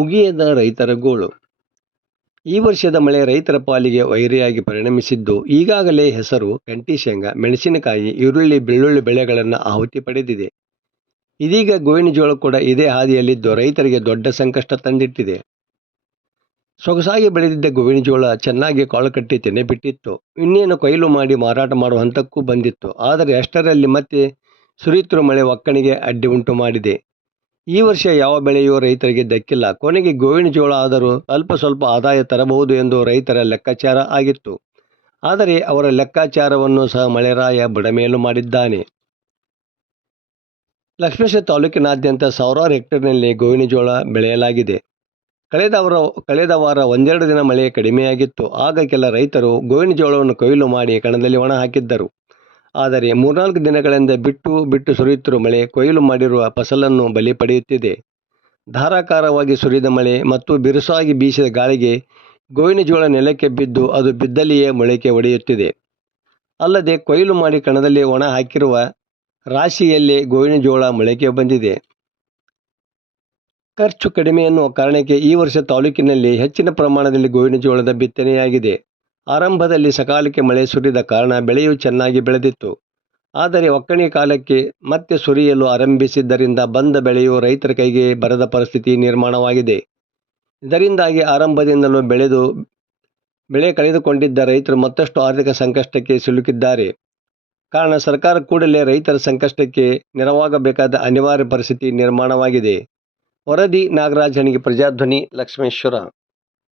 ಮುಗಿಯದ ರೈತರ ಗೋಳು. ಈ ವರ್ಷದ ಮಳೆ ರೈತರ ಪಾಲಿಗೆ ವೈರಿಯಾಗಿ ಪರಿಣಮಿಸಿದ್ದು, ಈಗಾಗಲೇ ಹೆಸರು, ಕಂಟಿ ಶೇಂಗಾ, ಮೆಣಸಿನಕಾಯಿ, ಈರುಳ್ಳಿ, ಬೆಳ್ಳುಳ್ಳಿ ಬೆಳೆಗಳನ್ನು ಆಹುತಿ ಪಡೆದಿದೆ. ಇದೀಗ ಗೋವಿನ ಜೋಳ ಕೂಡ ಇದೇ ಹಾದಿಯಲ್ಲಿದ್ದು ರೈತರಿಗೆ ದೊಡ್ಡ ಸಂಕಷ್ಟ ತಂದಿಟ್ಟಿದೆ. ಸೊಗಸಾಗಿ ಬೆಳೆದಿದ್ದ ಗೋವಿನ ಜೋಳ ಚೆನ್ನಾಗಿ ಕಾಳು ಕಟ್ಟಿ ತೆನೆ ಬಿಟ್ಟಿತ್ತು. ಇನ್ನೇನು ಕೊಯ್ಲು ಮಾಡಿ ಮಾರಾಟ ಮಾಡುವ ಹಂತಕ್ಕೂ ಬಂದಿತ್ತು. ಆದರೆ ಅಷ್ಟರಲ್ಲಿ ಮತ್ತೆ ಸುರಿಯುತ್ತಿರುವ ಮಳೆ ಒಕ್ಕಣಿಗೆ ಅಡ್ಡಿ ಉಂಟು ಮಾಡಿದೆ. ಈ ವರ್ಷ ಯಾವ ಬೆಳೆಯೂ ರೈತರಿಗೆ ದಕ್ಕಿಲ್ಲ. ಕೊನೆಗೆ ಗೋವಿನ ಜೋಳ ಆದರೂ ಅಲ್ಪ ಸ್ವಲ್ಪ ಆದಾಯ ತರಬಹುದು ಎಂದು ರೈತರ ಲೆಕ್ಕಾಚಾರ ಆಗಿತ್ತು. ಆದರೆ ಅವರ ಲೆಕ್ಕಾಚಾರವನ್ನು ಸಹ ಮಳೆರಾಯ ಬುಡಮೇಲು ಮಾಡಿದ್ದಾನೆ. ಲಕ್ಷ್ಮೇಶ್ವರ ತಾಲೂಕಿನಾದ್ಯಂತ ಸಾವಿರಾರು ಹೆಕ್ಟೇರ್ನಲ್ಲಿ ಗೋವಿನ ಜೋಳ ಬೆಳೆಯಲಾಗಿದೆ. ಕಳೆದ ವಾರ ಒಂದೆರಡು ದಿನ ಮಳೆ ಕಡಿಮೆಯಾಗಿತ್ತು. ಆಗ ಕೆಲ ರೈತರು ಗೋವಿನ ಜೋಳವನ್ನು ಕೊಯ್ಲು ಮಾಡಿ ಕಣದಲ್ಲಿ ಒಣ ಹಾಕಿದ್ದರು. ಆದರೆ 3-4 ದಿನಗಳಿಂದ ಬಿಟ್ಟು ಸುರಿಯುತ್ತಿರುವ ಮಳೆ ಕೊಯ್ಲು ಮಾಡಿರುವ ಫಸಲನ್ನು ಬಲಿ ಪಡೆಯುತ್ತಿದೆ. ಧಾರಾಕಾರವಾಗಿ ಸುರಿದ ಮಳೆ ಮತ್ತು ಬಿರುಸಾಗಿ ಬೀಸಿದ ಗಾಳಿಗೆ ಗೋವಿನ ಜೋಳ ನೆಲಕ್ಕೆ ಬಿದ್ದು ಅದು ಬಿದ್ದಲ್ಲಿಯೇ ಮೊಳಕೆ ಒಡೆಯುತ್ತಿದೆ. ಅಲ್ಲದೆ ಕೊಯ್ಲು ಮಾಡಿ ಕಣದಲ್ಲಿ ಒಣ ಹಾಕಿರುವ ರಾಶಿಯಲ್ಲೇ ಗೋವಿನ ಜೋಳ ಮೊಳಕೆ ಬಂದಿದೆ. ಖರ್ಚು ಕಡಿಮೆ ಎನ್ನುವ ಕಾರಣಕ್ಕೆ ಈ ವರ್ಷ ತಾಲೂಕಿನಲ್ಲಿ ಹೆಚ್ಚಿನ ಪ್ರಮಾಣದಲ್ಲಿ ಗೋವಿನ ಜೋಳದ ಬಿತ್ತನೆಯಾಗಿದೆ. ಆರಂಭದಲ್ಲಿ ಸಕಾಲಕ್ಕೆ ಮಳೆ ಸುರಿದ ಕಾರಣ ಬೆಳೆಯು ಚೆನ್ನಾಗಿ ಬೆಳೆದಿತ್ತು. ಆದರೆ ಒಕ್ಕಣೆ ಕಾಲಕ್ಕೆ ಮತ್ತೆ ಸುರಿಯಲು ಆರಂಭಿಸಿದ್ದರಿಂದ ಬಂದ ಬೆಳೆಯು ರೈತರ ಕೈಗೆ ಬರದ ಪರಿಸ್ಥಿತಿ ನಿರ್ಮಾಣವಾಗಿದೆ. ಇದರಿಂದಾಗಿ ಆರಂಭದಿಂದಲೂ ಬೆಳೆ ಕಳೆದುಕೊಂಡಿದ್ದ ರೈತರು ಮತ್ತಷ್ಟು ಆರ್ಥಿಕ ಸಂಕಷ್ಟಕ್ಕೆ ಸಿಲುಕಿದ್ದಾರೆ. ಕಾರಣ ಸರ್ಕಾರ ಕೂಡಲೇ ರೈತರ ಸಂಕಷ್ಟಕ್ಕೆ ನೆರವಾಗಬೇಕಾದ ಅನಿವಾರ್ಯ ಪರಿಸ್ಥಿತಿ ನಿರ್ಮಾಣವಾಗಿದೆ. ವರದಿ ನಾಗರಾಜ್ ಹಣಿಗೆ, ಪ್ರಜಾಧ್ವನಿ, ಲಕ್ಷ್ಮೇಶ್ವರ.